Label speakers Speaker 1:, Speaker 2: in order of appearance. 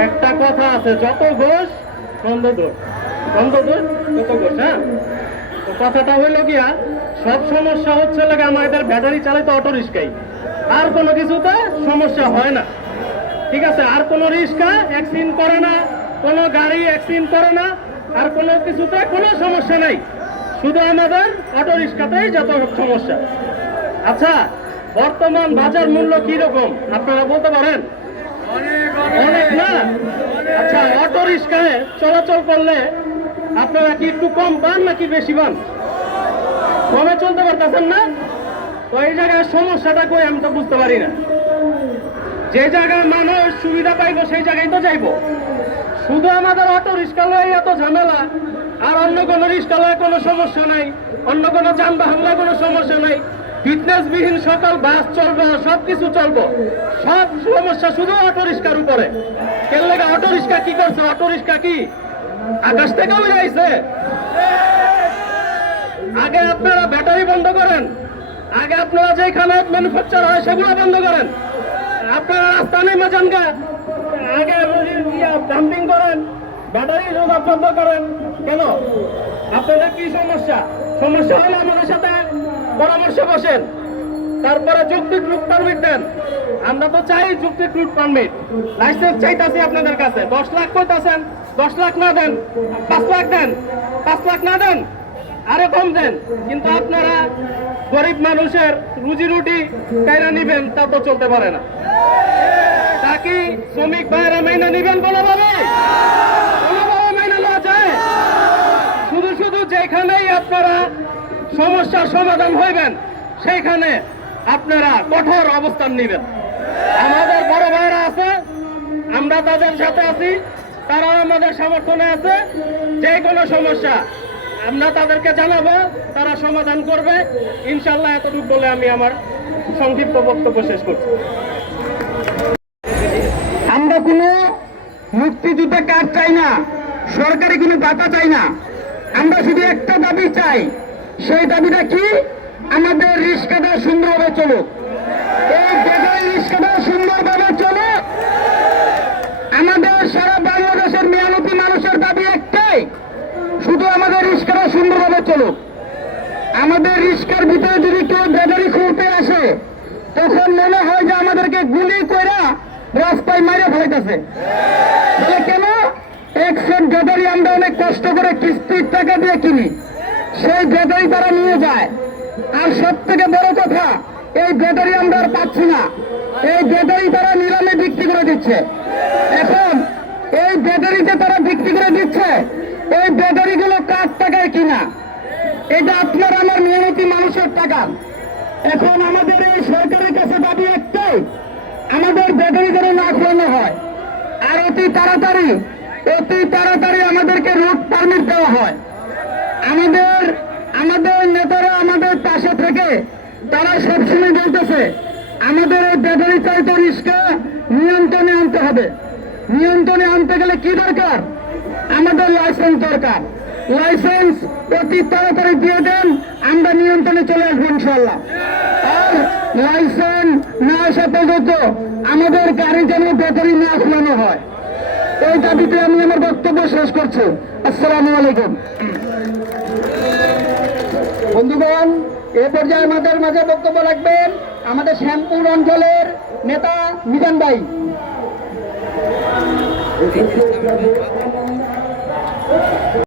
Speaker 1: একটা কথা আছে, যত ঘোষ দ্বন্দ্ব দোষ। দ্বন্দ্ব দোষ, তত ঘোষ হ্যাঁ? তো কথাটা হইল গিয়া সব সমস্যা হচ্ছে লাগে আমাদের ব্যাটারি চালিত অটো রিক্সাই আর কোনো কিছুতে সমস্যা হয় না। ঠিক আছে? আর কোনো রিক্সা অ্যাক্সিডেন্ট করে না, কোনো গাড়ি অ্যাক্সিডেন্ট করে না, আর কোনো কিছুতে কোনো সমস্যা নাই। শুধু আমাদের অটো রিক্সাতেই যত সমস্যা। আচ্ছা বর্তমান বাজার মূল্য কি রকম আপনারা বলতে পারেন? অনেক না? আচ্ছা অটো রিক্সায় চলাচল করলে আপনারা কি একটু কম পান নাকি বেশি পান? কমে চলতে পারতেছেন না? তো এই জায়গায় সমস্যাটা কই আমি তো বুঝতে পারি না। যে জায়গায় মানুষ সুবিধা পাইবো, সেই জায়গায় তো যাইবো। শুধু আমাদের অটো রিক্সা লয় এত ঝামেলা, আর অন্য কোনো রিক্সা লয় কোনো সমস্যা নাই, অন্য কোনো যানবাহন কোনো সমস্যা নাই ফিটনেস বিহীন সকল, বাস চলবে সব কিছু চলবো। সব সমস্যা শুধু অটো রিক্সার উপরে। কেন লেগে অটো রিক্সা কি করছে? অটো রিক্সা কি? আকাশ থেকে উড়ে আগে আপনারা ব্যাটারি বন্ধ করেন। আগে আপনারা যেখানে ম্যানুফ্যাকচার হয়, সেগুলো বন্ধ করেন। আপনারা রাস্তা নেমে যান গা। আগে ডাম্পিং করেন ব্যাটারি বন্ধ করেন। কেন? আপনাদের কি সমস্যা? সমস্যা হলে আমাদের সাথে পরামর্শে বসেন। তারপরে যুক্তি রুট পারমিট দেন। আমরা তো চাই যুক্তি রুট পারমিট। লাইসেন্স চাইতাছি আপনাদের কাছে। দশ লাখ কইতাছেন, দশ লাখ না দেন, পাঁচ লাখ দেন, পাঁচ লাখ না দেন, আরও কম দেন। কিন্তু আপনারা গরিব মানুষের রুজি রুটি কায়রা নিবেন, তা তো চলতে পারে না। তা কি শ্রমিক ভাইয়েরা মাইনা নিবেন কোনোভাবে মাইনা নেওয়া যায় শুধু শুধু যেখানেই আপনারা সমস্যার সমাধান হইবেন, সেইখানে আপনারা কঠোর অবস্থান নেবেন। আমাদের বড় ভাইরা আছে, আমরা তাদের সাথে আছি, তারা আমাদের সমর্থনে আছে, যে কোনো সমস্যা আমরা তাদেরকে জানাব, তারা সমাধান করবে। ইনশাল্লাহ এতটুকু বলে আমি আমার সংক্ষিপ্ত বক্তব্য শেষ করছি।
Speaker 2: আমরা কোনো মুক্তিযুদ্ধ কার্ড চাই না, সরকারি কোনো ভাতা চাই না। আমরা শুধু একটা দাবি চাই সেই দাবিটা কি? আমাদের রিস্কাটা সুন্দরভাবে চলুক। এই বেকারি রিস্কাটা সুন্দরভাবে চলুক। আমাদের সারা বাংলাদেশের মেহনতি মানুষের দাবি একটাই, শুধু আমাদের রিস্কাটা সুন্দরভাবে চলুক। আমাদের রিস্কার ভিতরে যদি কেউ ব্যাটারি খুলতে আসে, তখন মনে হয় যে আমাদেরকে গুলি কইরা রাস্তায় মারে ফেলাইতেছে। কেন? এক সেট ব্যাটারি আমরা অনেক কষ্ট করে কিস্তির টাকা দিয়ে কিনি। সেই ব্যাটারি তারা নিয়ে যায়। আর সব থেকে বড় কথা, এই ব্যাটারি আমরা আর পাচ্ছি না। এই ব্যাটারি তারা নিলামে বিক্রি করে দিচ্ছে। এখন এই ব্যাটারি যে তারা বিক্রি করে দিচ্ছে, এই ব্যাটারিগুলো কার টাকায় কিনা? এটা আপনার আমার মেহনতি মানুষের টাকা। এখন আমাদের এই সরকারের কাছে দাবি একটাই, আমাদের ব্যাটারি যেন না খোলানো হয়। আর অতি তাড়াতাড়ি অতি তাড়াতাড়ি আমাদেরকে রুট পারমিট দেওয়া হয় আমাদের আমাদের নেতারা আমাদের পাশে থেকে তারা সবসময় বলতেছে, আমাদের ব্যাটারি চালিত রিস্কা নিয়ন্ত্রণে আনতে হবে। নিয়ন্ত্রণে আনতে গেলে কি দরকার? আমাদের লাইসেন্স দরকার। লাইসেন্স অতি তাড়াতাড়ি দিয়ে দেন, আমরা নিয়ন্ত্রণে চলে আসব ইনশাল্লাহ আর লাইসেন্স না আসা পর্যন্ত আমাদের গাড়ি যেন ব্যাটারি না খোলানো হয়। এই দাবিতে আমি আমার বক্তব্য শেষ করছি। আসসালামু আলাইকুম। বন্ধুগণ এ পর্যায়ে আমাদের মাঝে বক্তব্য রাখবেন আমাদের শ্যামপুর অঞ্চলের নেতা মিজান ভাই।